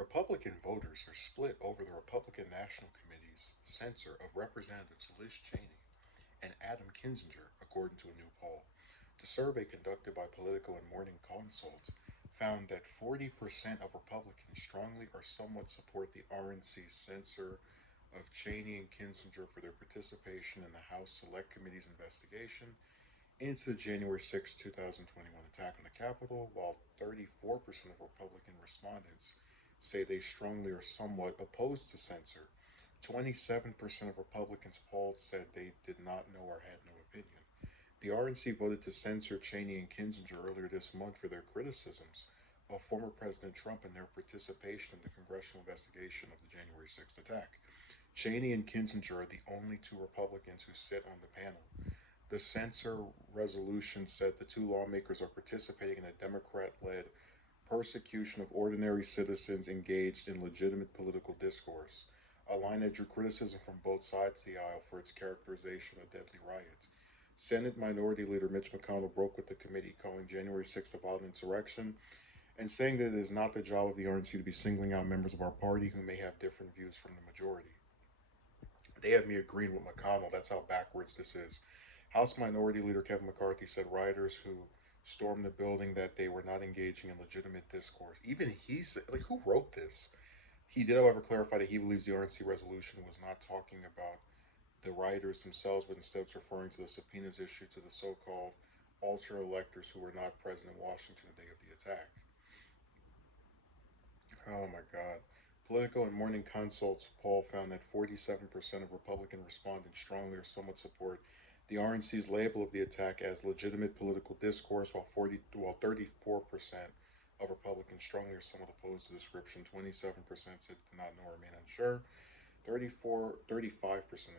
Republican voters are split over the Republican National Committee's censure of Representatives Liz Cheney and Adam Kinzinger, according to a new poll. The survey conducted by Politico and Morning Consult found that 40% of Republicans strongly or somewhat support the RNC's censure of Cheney and Kinzinger for their participation in the House Select Committee's investigation into the January 6, 2021 attack on the Capitol, while 34% of Republican respondents say they strongly or somewhat oppose the censor. 27% of Republicans polled said they did not know or had no opinion. The RNC voted to censor Cheney and Kinzinger earlier this month for their criticisms of former President Trump and their participation in the congressional investigation of the January 6th attack. Cheney and Kinzinger are the only two Republicans who sit on the panel. The censor resolution said the two lawmakers are participating in a Democrat led persecution of ordinary citizens engaged in legitimate political discourse, a line that drew criticism from both sides of the aisle for its characterization of deadly riots. Senate Minority Leader Mitch McConnell broke with the committee, calling January 6th a violent insurrection and saying that it is not the job of the RNC to be singling out members of our party who may have different views from the majority. They have me agreeing with McConnell. That's how backwards this is. House Minority Leader Kevin McCarthy said rioters who stormed the building that they were not engaging in legitimate discourse. Even he said, like, who wrote this? He did, however, clarify that he believes the RNC resolution was not talking about the rioters themselves, but instead was referring to the subpoenas issued to the so-called alternate electors who were not present in Washington the day of the attack. Oh my God. Politico and Morning Consult's poll found that 47% of Republican respondents strongly or somewhat support the RNC's label of the attack as legitimate political discourse, while 34% of Republicans strongly or somewhat oppose the description. 27% said did not know or remain unsure. 35%,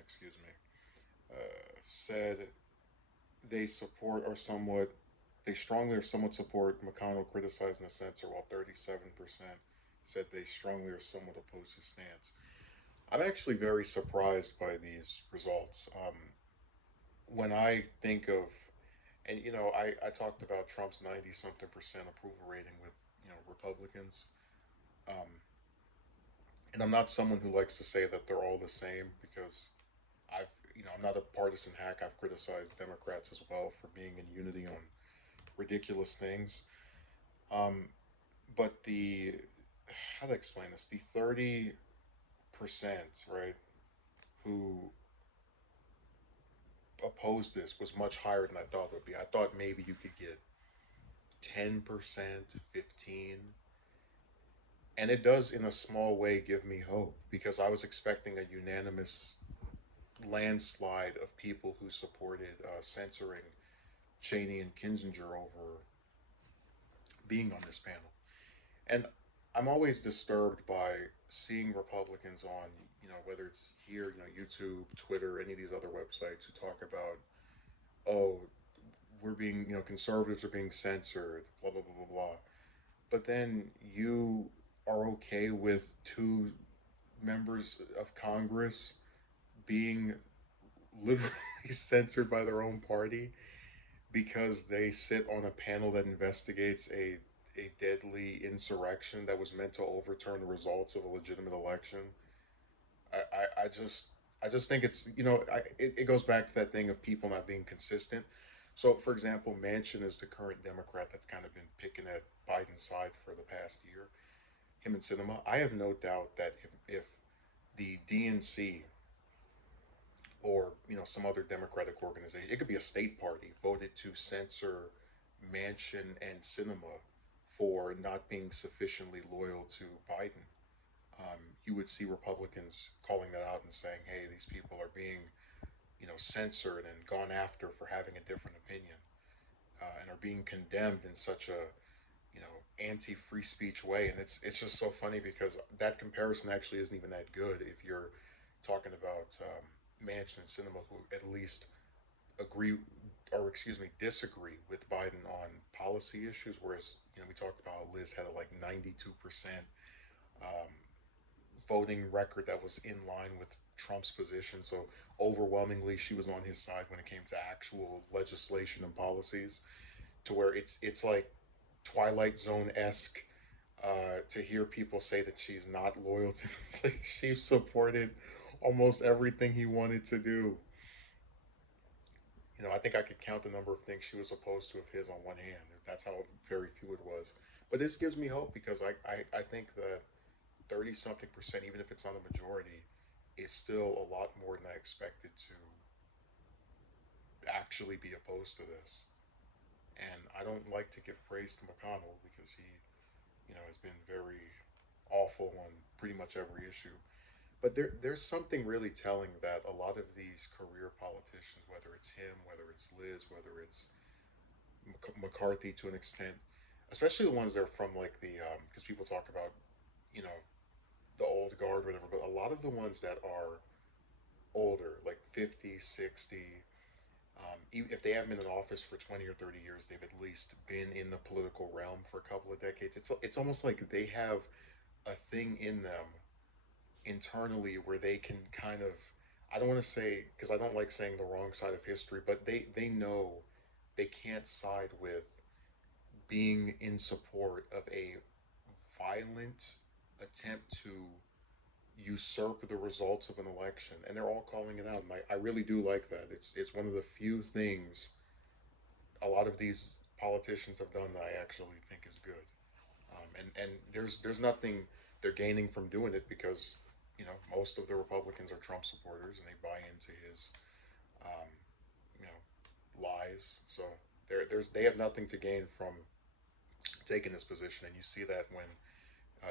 said they support or somewhat, they strongly or somewhat support McConnell criticizing the censor, while 37% said they strongly or somewhat oppose his stance. I'm actually very surprised by these results. When I think of, and I talked about Trump's 90 something percent approval rating with, Republicans. Um, and I'm not someone who likes to say that they're all the same because I've, I'm not a partisan hack. I've criticized Democrats as well for being in unity on ridiculous things. Um, but how to explain this? The 30%, right, who opposed this was much higher than I thought it would be. I thought maybe you could get 10%, 15, and it does in a small way give me hope because I was expecting a unanimous landslide of people who supported censoring Cheney and Kinzinger over being on this panel. And I'm always disturbed by seeing Republicans on, whether it's here, YouTube, Twitter, any of these other websites who talk about, oh, we're being, conservatives are being censored, blah, blah, blah, blah, blah. But then you are okay with two members of Congress being literally censored by their own party because they sit on a panel that investigates a deadly insurrection that was meant to overturn the results of a legitimate election. I just think it's it goes back to that thing of people not being consistent. So, for example, Manchin is the current Democrat that's kind of been picking at Biden's side for the past year. Him and Cinema. I have no doubt that if the DNC or some other Democratic organization, it could be a state party, voted to censor Manchin and Cinema for not being sufficiently loyal to Biden, you would see Republicans calling that out and saying, "Hey, these people are being, censored and gone after for having a different opinion, and are being condemned in such a, anti-free speech way." And it's just so funny because that comparison actually isn't even that good if you're talking about Manchin and Cinema, who at least agree or disagree with Biden on policy issues, whereas we talked about Liz had a like 92% um, voting record that was in line with Trump's position. So overwhelmingly, she was on his side when it came to actual legislation and policies. To where it's like Twilight Zone esque To hear people say that she's not loyal to it's like she supported almost everything he wanted to do. I think I could count the number of things she was opposed to of his on one hand. That's how very few it was. But this gives me hope because I think that 30 something percent, even if it's not a majority, is still a lot more than I expected to actually be opposed to this. And I don't like to give praise to McConnell because he, has been very awful on pretty much every issue. But there's something really telling that a lot of these career politicians, whether it's him, whether it's Liz, whether it's McCarthy to an extent, especially the ones that are from like the, because people talk about, you know, the old guard, or whatever, but a lot of the ones that are older, like 50, 60, even if they haven't been in office for 20 or 30 years, they've at least been in the political realm for a couple of decades. It's almost like they have a thing in them internally where they can kind of, I don't want to say, because I don't like saying the wrong side of history, but they know they can't side with being in support of a violent attempt to usurp the results of an election, and they're all calling it out. And I really do like that. It's one of the few things a lot of these politicians have done that I actually think is good. And there's nothing they're gaining from doing it because most of the Republicans are Trump supporters and they buy into his um, you know lies. So they have nothing to gain from taking this position, and you see that when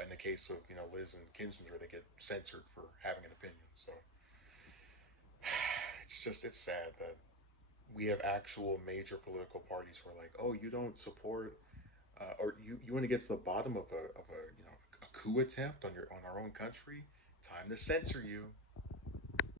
in the case of Liz and Kinzinger, they get censored for having an opinion. So it's sad that we have actual major political parties who are like, oh, you don't support or you want to get to the bottom of a a coup attempt on our own country, time to censor you.